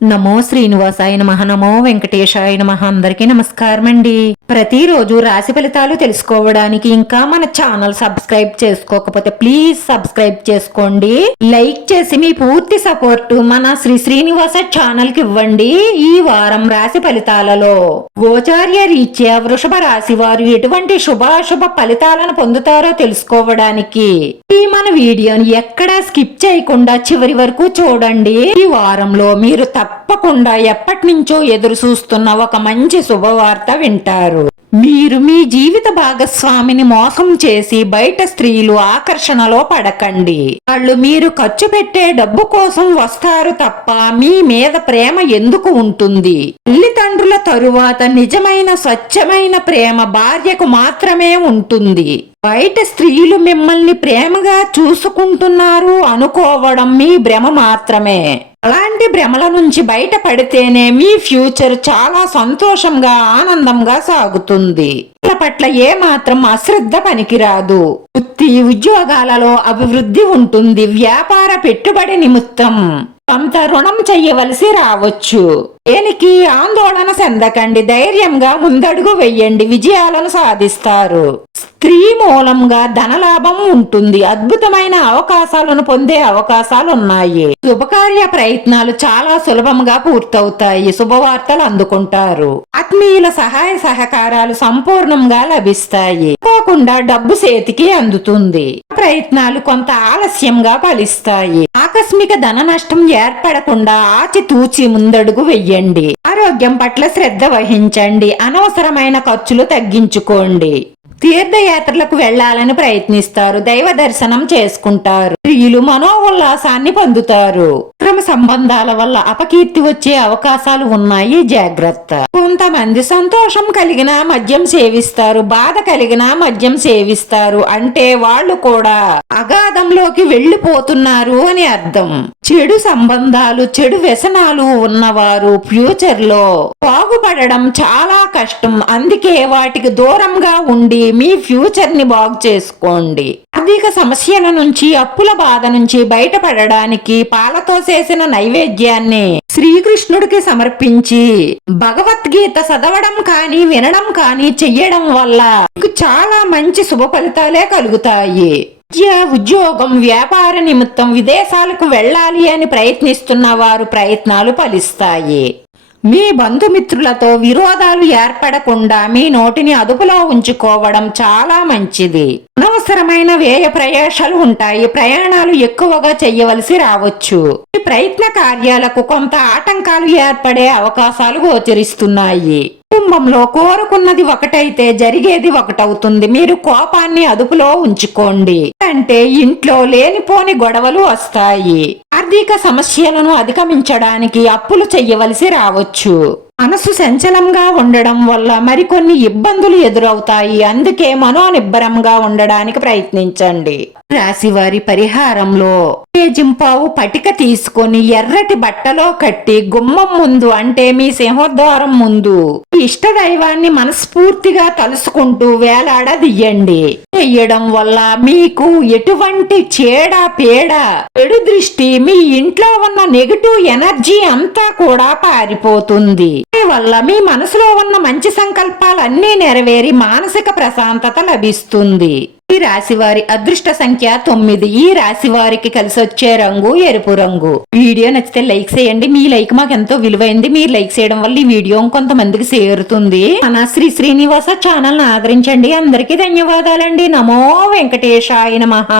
నమో శ్రీనివాసాయ నమః. నమో వెంకటేశాయ నమః. అందరికీ నమస్కారం అండి. ప్రతిరోజు రాశి ఫలితాలు తెలుసుకోవడానికి ఇంకా మన ఛానల్ సబ్స్క్రైబ్ చేసుకోకపోతే ప్లీజ్ సబ్స్క్రైబ్ చేసుకోండి. లైక్ చేసి మీ పూర్తి సపోర్ట్ మన శ్రీనివాస ఛానల్ కి ఇవ్వండి. ఈ వారం రాశి ఫలితాలలో గోచార్య రీత్యా వృషభ రాశి వారు ఎటువంటి శుభాశుభ ఫలితాలను పొందుతారో తెలుసుకోవడానికి ఈ మన వీడియోని ఎక్కడా స్కిప్ చేయకుండా చివరి వరకు చూడండి. ఈ వారంలో మీరు తప్పకుండా ఎప్పటి నుంచో ఎదురు చూస్తున్న ఒక మంచి శుభవార్త వింటారు. మీరు మీ జీవిత భాగస్వామిని మోసం చేసి బయట స్త్రీలు ఆకర్షణలో పడకండి. వాళ్ళు మీరు ఖర్చు పెట్టే డబ్బు కోసం వస్తారు తప్ప మీ మీద ప్రేమ ఎందుకు ఉంటుంది? తల్లిదండ్రుల తరువాత నిజమైన స్వచ్ఛమైన ప్రేమ భార్యకు మాత్రమే ఉంటుంది. బయట స్త్రీలు మిమ్మల్ని ప్రేమగా చూసుకుంటున్నారు అనుకోవడం మీ భ్రమ మాత్రమే. అలాంటి భ్రమల నుంచి బయటపడితేనే మీ ఫ్యూచర్ చాలా సంతోషంగా ఆనందంగా సాగుతుంది. పట్ల ఏ మాత్రం అశ్రద్ధ పనికిరాదు. వృత్తి ఉద్యోగాలలో అభివృద్ధి ఉంటుంది. వ్యాపార పెట్టుబడి నిమిత్తం కొంత రుణం చెయ్యవలసి రావచ్చు. దేనికి ఆందోళన చెందకండి. ధైర్యంగా ముందడుగు వెయ్యండి. విజయాలను సాధిస్తారు. స్త్రీ మూలంగా ధనలాభం ఉంటుంది. అద్భుతమైన అవకాశాలను పొందే అవకాశాలు ఉన్నాయి. శుభకార్య ప్రయత్నాలు చాలా సులభంగా పూర్తవుతాయి. శుభవార్తలు అందుకుంటారు. ఆత్మీయుల సహాయ సహకారాలు సంపూర్ణంగా లభిస్తాయి. పోకుండా డబ్బు చేతికి అందుతుంది. ప్రయత్నాలు కొంత ఆలస్యంగా ఫలిస్తాయి. ఆకస్మిక ధన నష్టం ఏర్పడకుండా ఆచితూచి ముందడుగు వెయ్యండి. ఆరోగ్యం పట్ల శ్రద్ధ వహించండి. అనవసరమైన ఖర్చులు తగ్గించుకోండి. తీర్థయాత్రలకు వెళ్లాలని ప్రయత్నిస్తారు. దైవ దర్శనం చేసుకుంటారు. స్త్రీలు మనోల్లాసాన్ని పొందుతారు. అక్రమ సంబంధాల వల్ల అపకీర్తి వచ్చే అవకాశాలు ఉన్నాయి. జాగ్రత్త. కొంతమంది సంతోషం కలిగిన మద్యం సేవిస్తారు. బాధ కలిగిన మద్యం సేవిస్తారు. అంటే వాళ్ళు కూడా అగాధంలోకి వెళ్లిపోతున్నారు అని అర్థం. చెడు సంబంధాలు చెడు వ్యసనాలు ఉన్నవారు ఫ్యూచర్ లో బాగుపడడం చాలా కష్టం. అందుకే వాటికి దూరంగా ఉండి మీ ఫ్యూచర్ ని బాగు చేసుకోండి. ఆర్థిక సమస్యల నుంచి అప్పుల బాధ నుంచి బయటపడడానికి పాలతో చేసిన నైవేద్యాన్ని శ్రీకృష్ణుడికి సమర్పించి భగవద్గీత చదవడం కానీ వినడం కానీ చెయ్యడం వల్ల మీకు చాలా మంచి శుభ ఫలితాలే కలుగుతాయి. ఉద్యోగం వ్యాపార నిమిత్తం విదేశాలకు వెళ్ళాలి అని ప్రయత్నిస్తున్న వారు ప్రయత్నాలు ఫలిస్తాయి. మీ బంధుమిత్రులతో విరోధాలు ఏర్పడకుండా మీ నోటిని అదుపులో ఉంచుకోవడం చాలా మంచిది. అనవసరమైన వ్యయ ప్రయాసాలు ఉంటాయి. ప్రయాణాలు ఎక్కువగా చెయ్యవలసి రావచ్చు. ఈ ప్రయత్న కార్యాలకు కొంత ఆటంకాలు ఏర్పడే అవకాశాలు గోచరిస్తున్నాయి. కుటుంబంలో కోరుకున్నది ఒకటైతే జరిగేది ఒకటవుతుంది. మీరు కోపాన్ని అదుపులో ఉంచుకోండి. అంటే ఇంట్లో లేనిపోని గొడవలు వస్తాయి. ఆర్థిక సమస్యలను అధిగమించడానికి అప్పులు చెయ్యవలసి రావచ్చు. మనసు సంచలంగా ఉండడం వల్ల మరికొన్ని ఇబ్బందులు ఎదురవుతాయి. అందుకే మనోనిబ్బరంగా ఉండడానికి ప్రయత్నించండి. రాశివారి పరిహారంలో జింపావు పటిక తీసుకొని ఎర్రటి బట్టలో కట్టి గుమ్మం ముందు అంటే మీ సింహద్వారం ముందు ఇష్ట దైవాన్ని మనస్ఫూర్తిగా తలుసుకుంటూ వేలాడదీయండి. చెయ్యడం వల్ల మీకు ఎటువంటి చెడు దృష్టి మీ ఇంట్లో ఉన్న నెగటివ్ ఎనర్జీ అంతా కూడా పారిపోతుంది. వల్ల మీ మనసులో ఉన్న మంచి సంకల్పాలన్నీ నెరవేరి మానసిక ప్రశాంతత లభిస్తుంది. ఈ రాశివారి అదృష్ట సంఖ్య 9. ఈ రాశి వారికి కలిసి వచ్చే రంగు ఎరుపు రంగు. వీడియో నచ్చితే లైక్ చేయండి. మీ లైక్ మాకు ఎంతో విలువైంది. మీరు లైక్ చేయడం వల్ల ఈ వీడియో కొంతమందికి చేరుతుంది. మన శ్రీనివాస ఛానల్ ని ఆదరించండి. అందరికీ ధన్యవాదాలండి. నమో వెంకటేశాయ నమః.